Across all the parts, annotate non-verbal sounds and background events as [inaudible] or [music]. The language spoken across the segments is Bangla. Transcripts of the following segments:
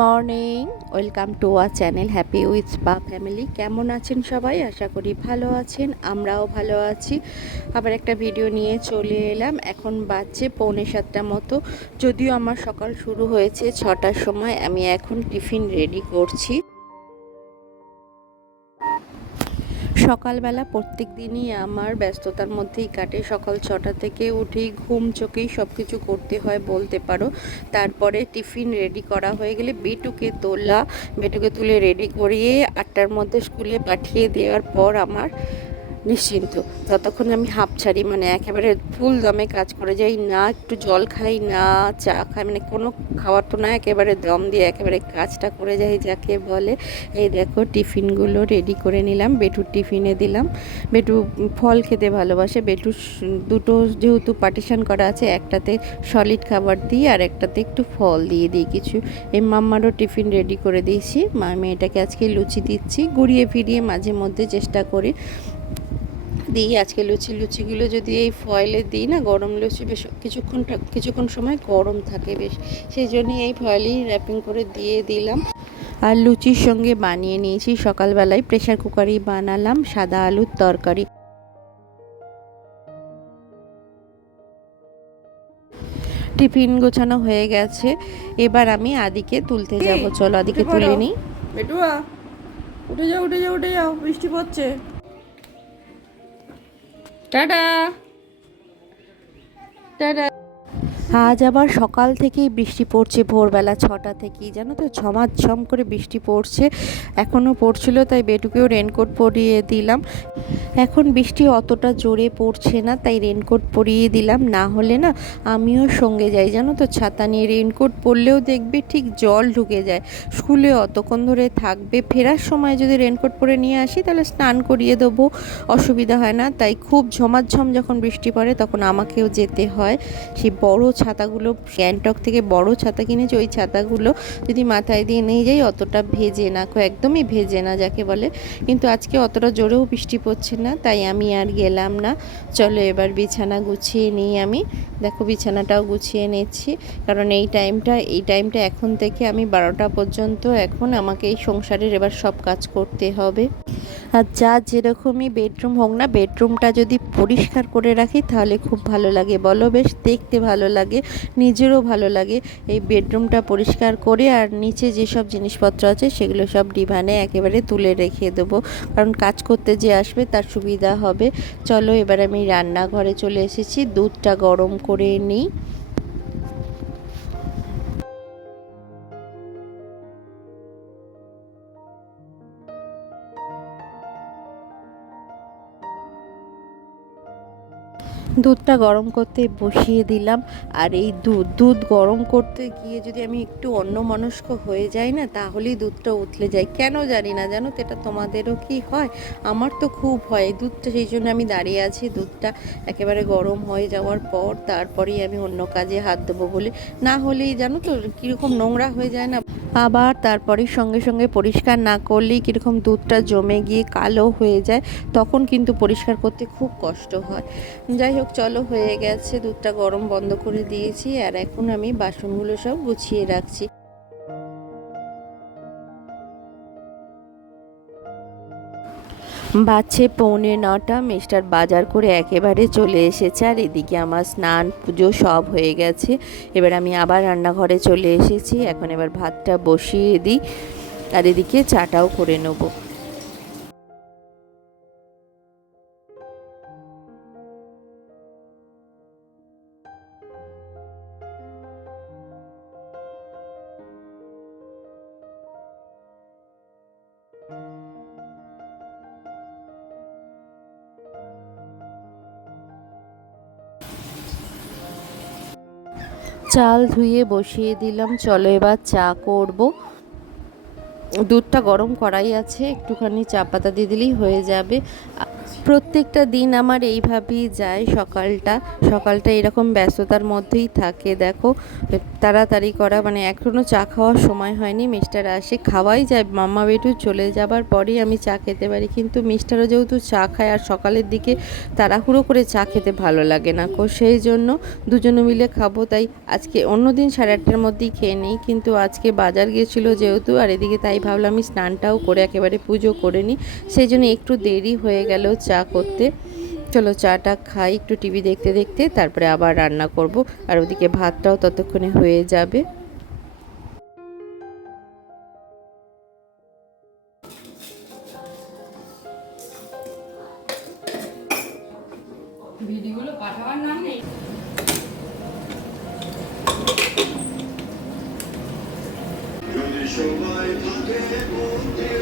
Morning, welcome to our channel happy with পা ফ্যামিলি। কেমন আছেন সবাই? আশা করি ভালো আছেন, আমরাও ভালো আছি। আবার একটা ভিডিও নিয়ে চলে এলাম। এখন বাজছে পৌনে সাতটা মতো। যদিও আমার সকাল শুরু হয়েছে ছটার সময়, আমি এখন টিফিন রেডি করছি। সকালবেলা প্রত্যেক দিনই আমার ব্যস্ততার মধ্যেই কাটে। সকাল ছটা থেকে উঠেই ঘুম চোখেই সব কিছু করতে হয় বলতে পারো। তারপরে টিফিন রেডি করা হয়ে গেলে বেটুকে তোলা, বেটুকে তুলে রেডি করিয়ে আটটার মধ্যে স্কুলে পাঠিয়ে দেওয়ার পর আমার নিশ্চিন্ত। ততক্ষণ আমি হাঁপ ছাড়ি মানে একেবারে ফুল দমে কাজ করে যাই না, একটু জল খাই না, চা খাই মানে কোনো খাবার তো না, একেবারে দম দিয়ে একেবারে কাজটা করে যাই, যাকে বলে। এই দেখো, টিফিনগুলো রেডি করে নিলাম, বেটুর টিফিনে দিলাম। বেটু ফল খেতে ভালোবাসে, বেটু দুটো যেহেতু পার্টিশন করা আছে, একটাতে সলিড খাবার দিই আর একটাতে একটু ফল দিয়ে দিই কিছু। এই মাম্মারও টিফিন রেডি করে দিয়েছি, মা মেয়েটাকে আজকে লুচি দিচ্ছি, ঘুরিয়ে ফিরিয়ে মাঝে মধ্যে চেষ্টা করি। দিই আজকে লুচি লুচিগুলো যদি এই ফয়েলে দিই না গরম লুচি বেশ কিছুক্ষণ কিছুক্ষণ সময় গরম থাকে বেশ। সেই জন্যই এই ফয়েলেই র্যাপিং করে দিয়ে দিলাম। আর লুচির সঙ্গে বানিয়ে নিয়েছি সকালবেলায় প্রেশার কুকারেই বানালাম সাদা আলুর তরকারি। টিফিন গোছানো হয়ে গেছে এবার আমি আদিকে তুলতে যাব। চলো আদিকে তুলে নিই। বেটুয়া উঠে যাও উঠে যাও উঠে যাও বৃষ্টি পড়ছে। টাটা। টাটা। আজ আবার সকাল থেকেই বৃষ্টি পড়ছে ভোরবেলা ছটা থেকেই। জানো তো, ঝমাঝম করে বৃষ্টি পড়ছে। এখনও পড়ছিল, তাই বেটুকেও রেনকোট পরিয়ে দিলাম। এখন বৃষ্টি অতটা জোরে পড়ছে না, তাই রেনকোট পরিয়ে দিলাম। না হলে না আমিও সঙ্গে যাই, জানো তো? ছাতা নিয়ে রেনকোট পরলেও দেখবে ঠিক জল ঢুকে যায়। স্কুলে অতক্ষণ ধরে থাকবে, ফেরার সময় যদি রেনকোট পরে নিয়ে আসি তাহলে স্নান করিয়ে দেবো, অসুবিধা হয় না। তাই খুব ঝমাঝম যখন বৃষ্টি পড়ে তখন আমাকেও যেতে হয়। সেই বড় ছাতাগুলো, গ্যাংটক থেকে বড় ছাতা কিনেছি, ওই ছাতাগুলো যদি মাথায় দিয়ে নিয়ে যাই অতটা ভেজে না একদমই ভেজে না যাকে বলে। কিন্তু আজকে অতটা জোরেও বৃষ্টি পড়ছে না। তাই আমি আর গেলাম না। চলো এবার বিছানা গুছিয়ে নিই আমি। দেখো বিছানাটাও গুছিয়ে নিচ্ছি। কারণ এই টাইমটা এই টাইমটা এখন থেকে আমি বারোটা পর্যন্ত এখন আমাকে এই সংসারের এবার সব কাজ করতে হবে। আর যা যেরকমই বেডরুম হোক না বেডরুমটা যদি পরিষ্কার করে রাখি, তাহলে খুব ভালো লাগে। বলো বেশ, দেখতে ভালো লাগে, নিজেরও ভালো লাগে। এই বেডরুমটা পরিষ্কার করে আর নিচে যেসব জিনিসপত্র আছে, সেগুলো সব ডিভানে একেবারে তুলে রেখে দেবো। কারণ কাজ করতে যে আসবে, তার সুবিধা হবে। চলো এবার আমি রান্নাঘরে চলে এসেছি। দুধটা গরম করে নিই। দুধটা গরম করতে বসিয়ে দিলাম। আর এই দুধ দুধ গরম করতে গিয়ে যদি আমি একটু অন্যমনস্ক হয়ে যাই না, তাহলেই দুধটা উতলে যায়। কেন জানি না, জানো তো এটা তোমাদেরও কি হয়? আমার তো খুব হয় দুধটা, সেই জন্য আমি দাঁড়িয়ে আছি। দুধটা একেবারে গরম হয়ে যাওয়ার পর তারপরেই আমি অন্য কাজে হাত দেবো বলে। না হলেই জানো তো কীরকম নোংরা হয়ে যায় না? আবার তারপরে সঙ্গে সঙ্গে পরিষ্কার না করলেই কীরকম দুধটা জমে গিয়ে কালো হয়ে যায়, তখন কিন্তু পরিষ্কার করতে খুব কষ্ট হয়। যাই হোক, চলো হয়ে গেছে, দুধটা গরম বন্ধ করে দিয়েছি আর এখন আমি বাসনগুলো সব গুছিয়ে রাখছি। বাজছে পৌনে নটা, মিস্টার বাজার করে একেবারে চলে এসেছে আর এদিকে আমার স্নান, পুজো সব হয়ে গেছে। এবার আমি আবার রান্নাঘরে চলে এসেছি। এখন এবার ভাতটা বসিয়ে দিই আর এদিকে চাটাও করে নেব। চাল ধুয়ে বসিয়ে দিলাম। চলো এবার চা করব। দুধটা গরম করাই আছে, একটুখানি চা পাতা দিয়ে দিলেই হয়ে যাবে। প্রত্যেকটা দিন আমার এইভাবেই যায় সকালটা। সকালটা এরকম ব্যস্ততার মধ্যেই থাকে, দেখো। তাড়াতাড়ি করা মানে এখনও চা খাওয়ার সময় হয়নি, মিস্টার আসে। খাওয়াই যায়, মাম্মা বেটু চলে যাবার পরেই আমি চা খেতে পারি। কিন্তু মিস্টারও যেহেতু চা খায়, আর সকালের দিকে তাড়াহুড়ো করে চা খেতে ভালো লাগে না কো। সেই জন্য দুজনে মিলে খাব, তাই আজকে অন্য দিন সাড়ে আটটার মধ্যেই খেয়ে নিই। কিন্তু আজকে বাজার গিয়েছিল যেহেতু, আর এদিকে তাই ভাবলাম আমি স্নানটাও করে একেবারে পুজো করে নিই। সেই জন্য একটু দেরি হয়ে গেল চা করতে। চলো চাটা খাই একটু টিভি দেখতে দেখতে তারপরে আবার রান্না করব। আর ওদিকে ভাতটাও ততক্ষণে হয়ে যাবে। ভিডিওগুলো পাঠাবার নাম নেই? সবাই থাকে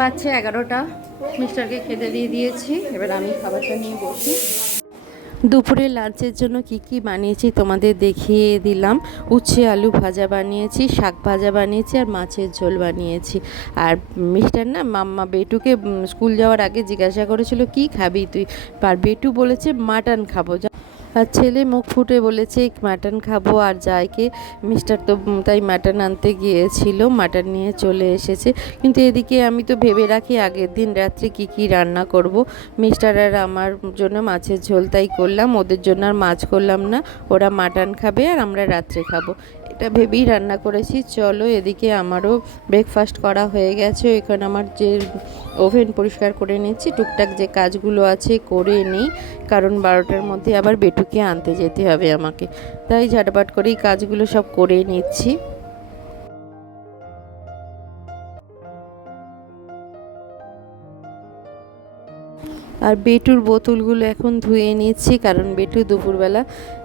বাচ্চা এগারোটা। মিস্টারকে খেতে দিয়ে দিয়েছি। এবার আমি খাবারটা নিয়ে বসি। দুপুরে লাঞ্চের জন্য কি কি বানিয়েছি তোমাদের দেখিয়ে দিলাম। উচ্ছে, আলু ভাজা বানিয়েছি, শাক ভাজা বানিয়েছি আর মাছের ঝোল বানিয়েছি। আর মিস্টার না, মাম্মা বেটুকে স্কুল যাওয়ার আগে জিজ্ঞাসা করেছিল, কি খাবি তুই? আর বেটু বলেছে, মাটন খাব। আর ছেলে মুখ ফুটে বলেছে মাটন খাব আর যাইকে। মিস্টার তো তাই মাটন আনতে গিয়েছিল, মাটন নিয়ে চলে এসেছে। কিন্তু এদিকে আমি তো ভেবে রাখি আগের দিন রাত্রে কি কি রান্না করব। মিস্টার আর আমার জন্য মাছের ঝোল তাই করলাম, ওদের জন্য আর মাছ করলাম না। ওরা মাটন খাবে আর আমরা রাত্রে খাব। এটা ভেবেই রান্না করেছি। চলো এদিকে আমারও ব্রেকফাস্ট করা হয়ে গেছে। এখানে আমার যে ওভেন পরিষ্কার করে নিচ্ছি টুকটাক যে কাজগুলো আছে করে নিই। কারণ বারোটার মধ্যে আবার বেটুকে আনতে যেতে হবে আমাকে। তাই ঝাটপাট করেই কাজগুলো সব করে নিচ্ছি। আর বেটুর বোতলগুলো এখন ধুয়ে নিচ্ছি, কারণ বেটু দুপুরবেলা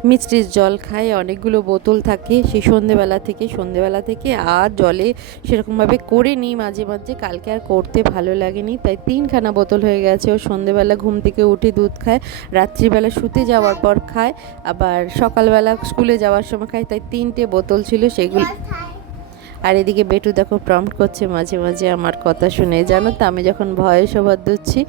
মিষ্টির জল খায়, অনেকগুলো বোতল থাকে। সেই সন্ধেবেলা থেকে সন্ধেবেলা থেকে আর জলে সেরকমভাবে করে নিই মাঝে মাঝে। কালকে আর করতে ভালো লাগেনি, তাই তিনখানা বোতল হয়ে গেছে। ও সন্ধেবেলা ঘুম থেকে উঠে দুধ খায়, রাত্রিবেলা শুতে যাওয়ার পর খায়, আবার সকালবেলা স্কুলে যাওয়ার সময় খায়, তাই তিনটে বোতল ছিল সেগুলো আর এদিকে বেটু দেখো প্রম্পট করছে মাঝে মাঝে আমার কথা শুনে। জানো তো আমি যখন ভয়েস ওভার দিচ্ছি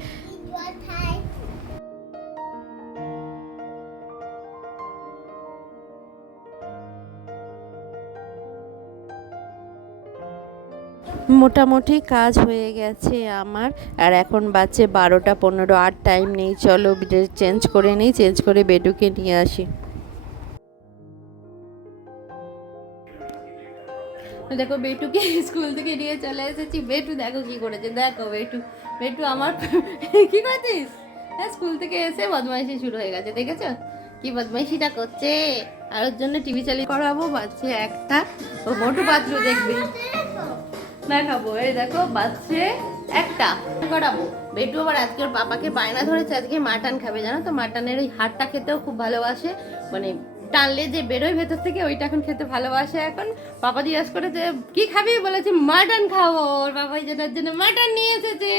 মোটামুটি কাজ হয়ে গেছে আমার। আর এখন বাচ্চে বারোটা পনেরো, আর টাইম নেই। চলো ড্রেস চেঞ্জ করে নিই চেঞ্জ করে বেডুকে নিয়ে আসি। দেখো বেটুকে স্কুল থেকে নিয়ে চলে এসেছি। বেটু দেখো কি করেছে। দেখো বেটু বেটু আমার [laughs] কি করছিস? হ্যাঁ স্কুল থেকে এসে বদমাইশি শুরু হয়ে গেছে, দেখেছ? কি বদমাইশিটা করছে? আর ওর জন্য টিভি চালিয়ে করাবো। বাচ্চা একটা। ও মোটু পাত্র দেখবে। দেখাবো। এই দেখো বাচ্চে একটা। করাবো বেটু আবার আজকে ওর পাপাকে বায়না ধরেছে, আজকে মাটন খাবে, জানো তো? মাটনের ওই হাড়টা খেতেও খুব ভালোবাসে। মানে টানলে যে বেরোয় ভেতর থেকে, ওইটা এখন খেতে ভালোবাসে এখন। পাপা জিজ্ঞাসা করেছে, কি খাবি? বলেছে, মাটন খাব। ওর বাবা জেনার জন্য মাটন নিয়ে এসেছে।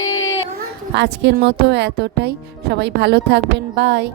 আজকের মতো এতটাই। সবাই ভালো থাকবেন। বাই।